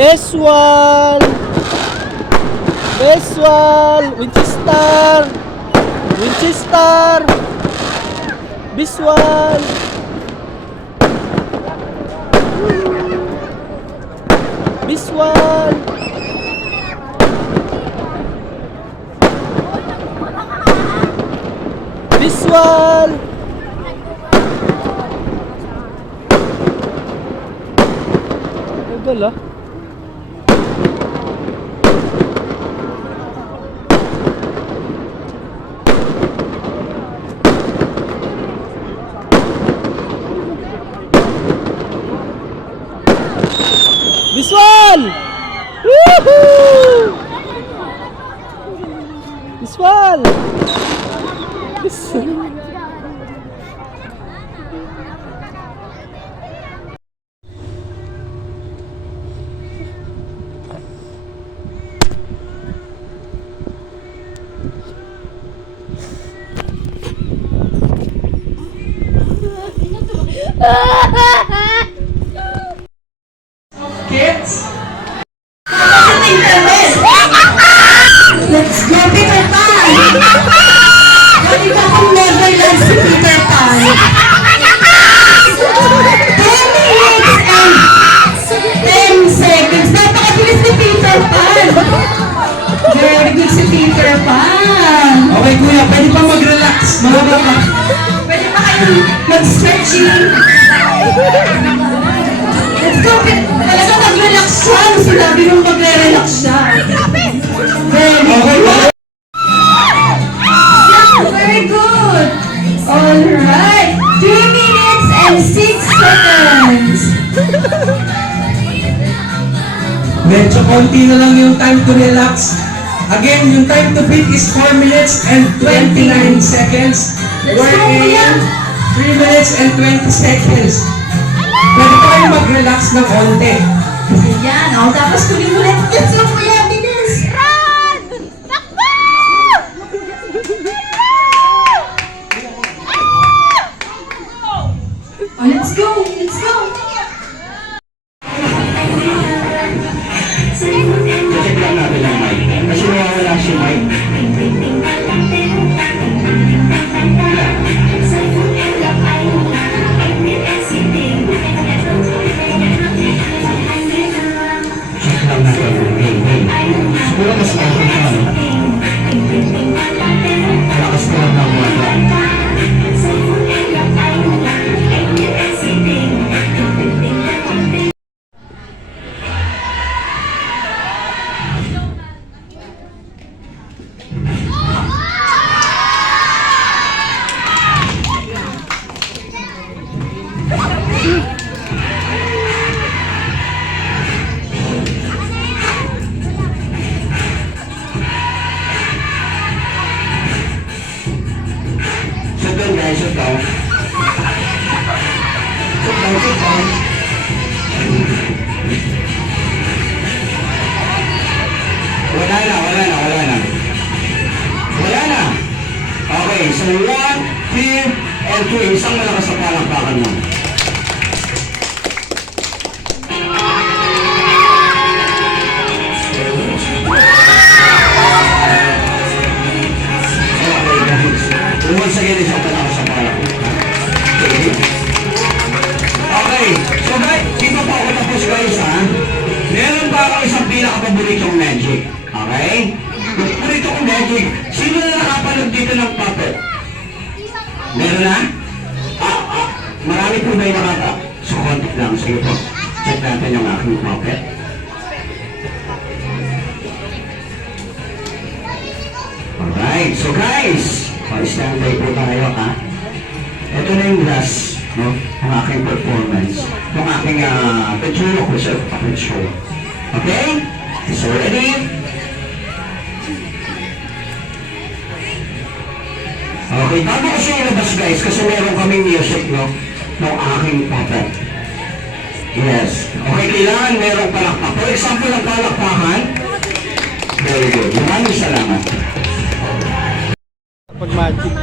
Beswal! Beswal! Winchester! Winchester! Biswal! Biswal! Biswal! Tagal ah. Biswal! Woohoo! Biswal! Biswal! Kids? Let's go, Peter Pan! Dati ba kung never lang si Peter Pan? 10 minutes and 10 seconds. Napakabilis ni Peter Pan! Very good si Peter Pan! Okay kuya, pwede pa mag-relax. Mahaba pa. Pwede pa kayo mag-stretching? Let's go, talaga mag-relax siya. Sinabi mong mag-relax siya. Very good. Yeah, very good. Alright. 3 minutes and 6 seconds. Medyo konti na lang yung time to relax. Again, yung time to beat is 4 minutes and 29 seconds. Wherein 3 minutes and 20 seconds. Pwede pa kayo mag-relax ng konti. Ayan, o. Tapos kunin ulit. Let's go, kuya. Bilis. Run! Takbo! Oh, let's go. Let's go. Check lang natin ang mic. Kasi nawawala si mic. Check lang natin. Siguro paborito kong magic. Okay? Yung paborito kong magic, sino na nakapanood dito ng puppet? Meron na? Marami po ba yung nakaka? So, konti lang. Sige po. Check natin yung aking puppet. Alright, so guys, pa-standby po tayo ha. Ito na yung last, no, ang aking performance, yung aking picture ko sa puppet show. Okay? So ready? Okay, bago ko siya ilabas guys, kasi meron kaming music, no, ng aking puppet. Yes. Okay, kailangan merong palakpak. For example, ang palakpakan. Very good. Maraming salamat. Pag magic.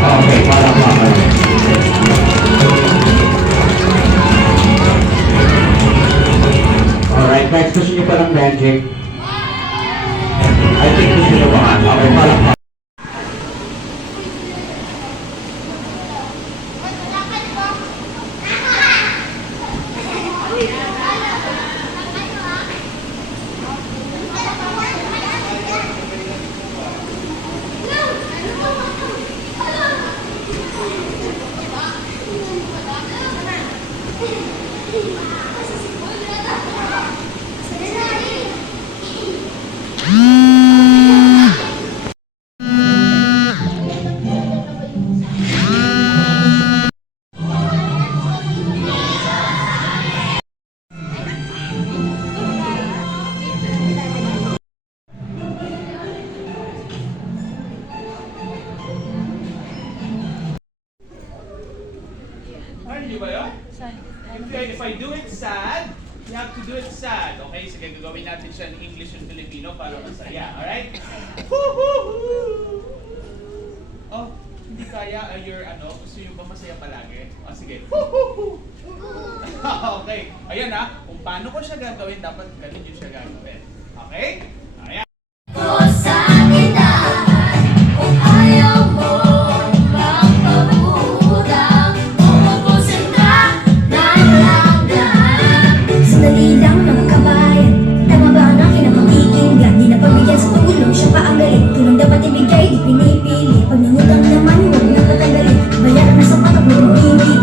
Okay, palakpakan. Alright, guys, gusto niyo pa ng magic? I think gusto niyo ba? Okay, palakpakan. Hindi ba yun? If I do it sad, you have to do it sad. Okay? Sige, gagawin natin siya in English and Filipino para masaya. Alright? Oh, hindi kaya your gusto nyo ba masaya palagi? Oh, sige. Okay. Ayan ha, kung paano ko siya gagawin, dapat ganun yun siya gagawin. Okay? Ayan. Sandali lang mga kabayan, tama ba ang aking napakikinggan? Di na pabigyan sa pagulong, siya pa ang galit. Tulong dapat ibigay, di pinipili. Pag nangutang naman, huwag na patanggalin. Bayaran na sa patok mo kung hindi.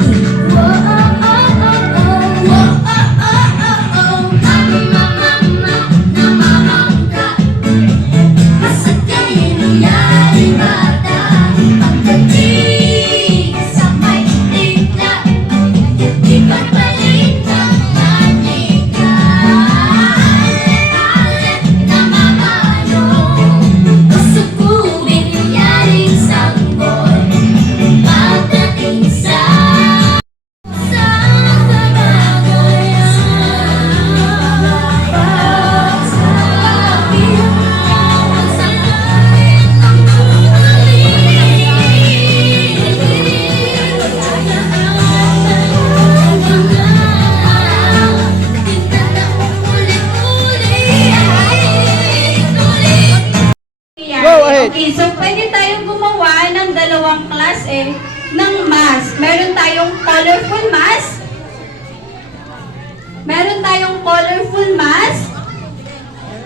Masad kayo nangyari bata, pagdating sa may tigla, di pagpalit ng manika. Alit na mamalo, pasukubin nangyaring sanggol, pagdating sa Go ahead. Okay, so pwede tayong gumawa ng dalawang klase ng mask. Meron tayong colorful mask. Meron tayong colorful mask.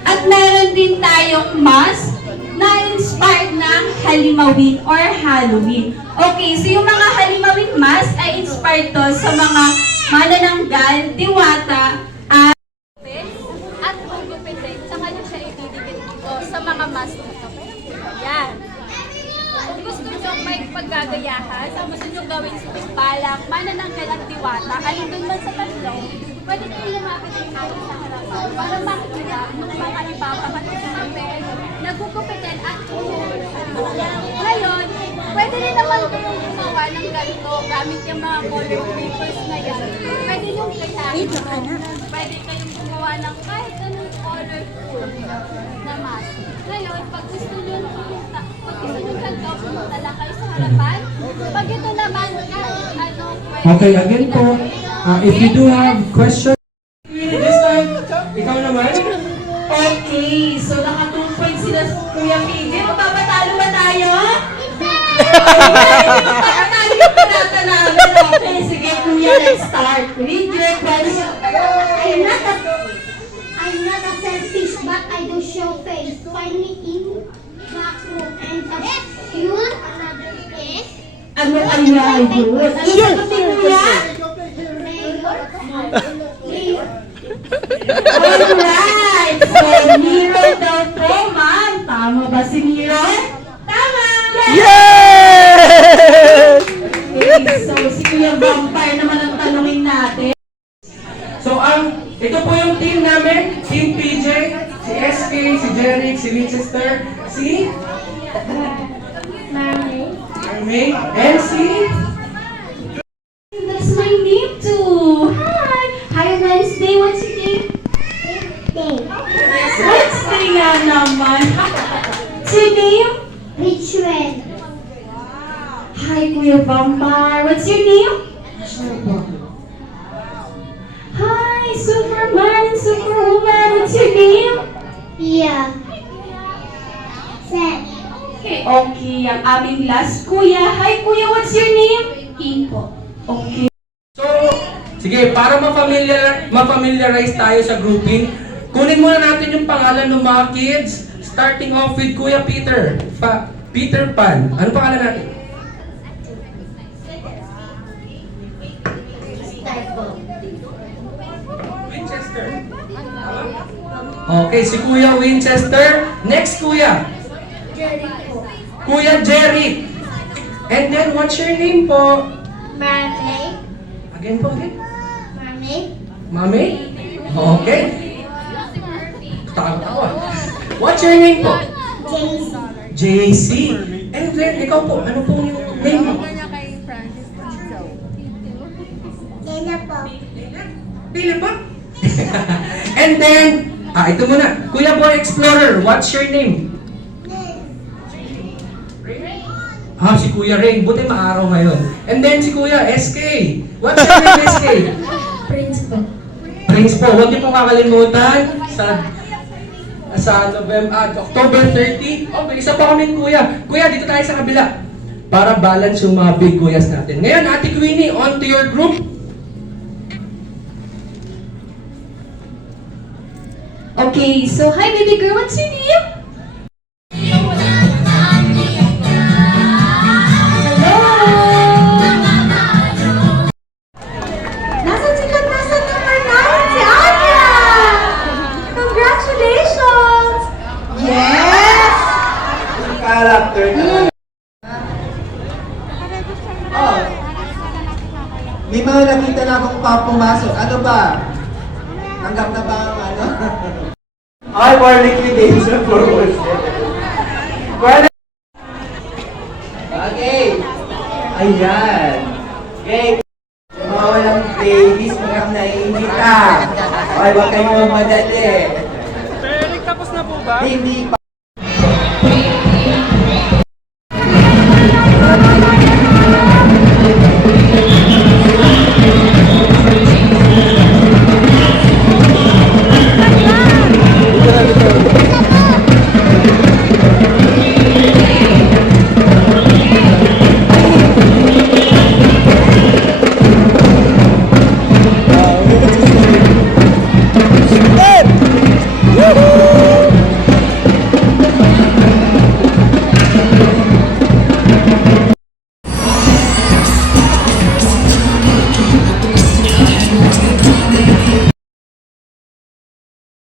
At meron din tayong mask na inspired ng Halimawin or Halloween. Okay, so yung mga Halimawin mask ay inspired to sa mga manananggal, diwata, At gugupin din, saka nyo siya ididikit dito sa mga mask na ito. Ayan. Kung gusto nyo may paggagayahan, sa gusto nyo gawin balak, manananggal at diwata, alin dun man sa tatlo, pwede kayo lumapit ng sa harapan para makikita yung mga ipapakat sa atin Pwede rin naman kayong gumawa ng ganito gamit yung mga color papers na yan. Pwede yung gayahin mo. Pwede kayong gumawa ng kahit anong colorful na mask. Ngayon, pag gusto nyo pumunta lang kayo sa harapan. Pag ito naman, kahit ano, pwede. Okay, again po, if you do have questions, this time, ikaw naman. Okay, so naka 2 points sila Kuya PJ. Mapapatalo ba tayo? Hindi! Mapapatalo yung pinata namin. Okay, sige Kuya, let's start. Read your question. I'm not a selfish, but I do show face. Find me in back room and you another is Ano kaya yun? Ano sagutin mo yan? Alright! So, Nero daw po, ma'am. Tama ba si Nero? Tama! Yes! Okay, so si Kuya Vampire naman ang tanungin natin. So, ito po yung team namin, Team PJ, si SK, si Jeric, si Winchester, si May, and si That's my name too. Hi! Hi, Wednesday. What's your name? Wednesday nga naman. What's your name? Richwell. Hi, Kuya Vampire. What's your name? Hi, Superman and Superwoman. What's your name? Yeah. Set. Okay, ang aming last Kuya. Hi, Kuya. What's your name? Info. Okay. So, sige, para ma-familiarize tayo sa grouping, kunin muna natin yung pangalan ng mga kids, starting off with Kuya Peter. Peter Pan. Ano pangalan natin? Winchester. Okay, si Kuya Winchester. Next, Kuya. Kuya Jerry. And then, what's your name po? Mermaid. Again po, again. Mermaid. Mami? Okay. Takot ako. What's your name po? Jason. JC. And then, ikaw po, ano po yung name mo? Lena po. Pila pa? And then, ito muna. Kuya Boy Explorer, what's your name? Si Kuya Ray. Buti maaraw ngayon. And then, si Kuya SK. What's your name, SK? Principal. Prince po, huwag niyo pong kakalimutan sa October 30. Okay, isa pa kami Kuya. Kuya, dito tayo sa kabila. Para balance yung mga big kuyas natin. Ngayon, Ate Queenie, on to your group. Okay, so hi baby girl, what's your name? Nasaan si contestant number 9? Si Anya! Congratulations! Yes! Character na. Oh. May mga nakita na akong pumasok. Ano ba? Tanggap na ba ang ano? Ay, for liquidation for Okay. Ayan. Okay. Mga walang babies, mga naiingita. Okay, huwag kayong mamadali. Pero tapos na po ba? Hindi pa.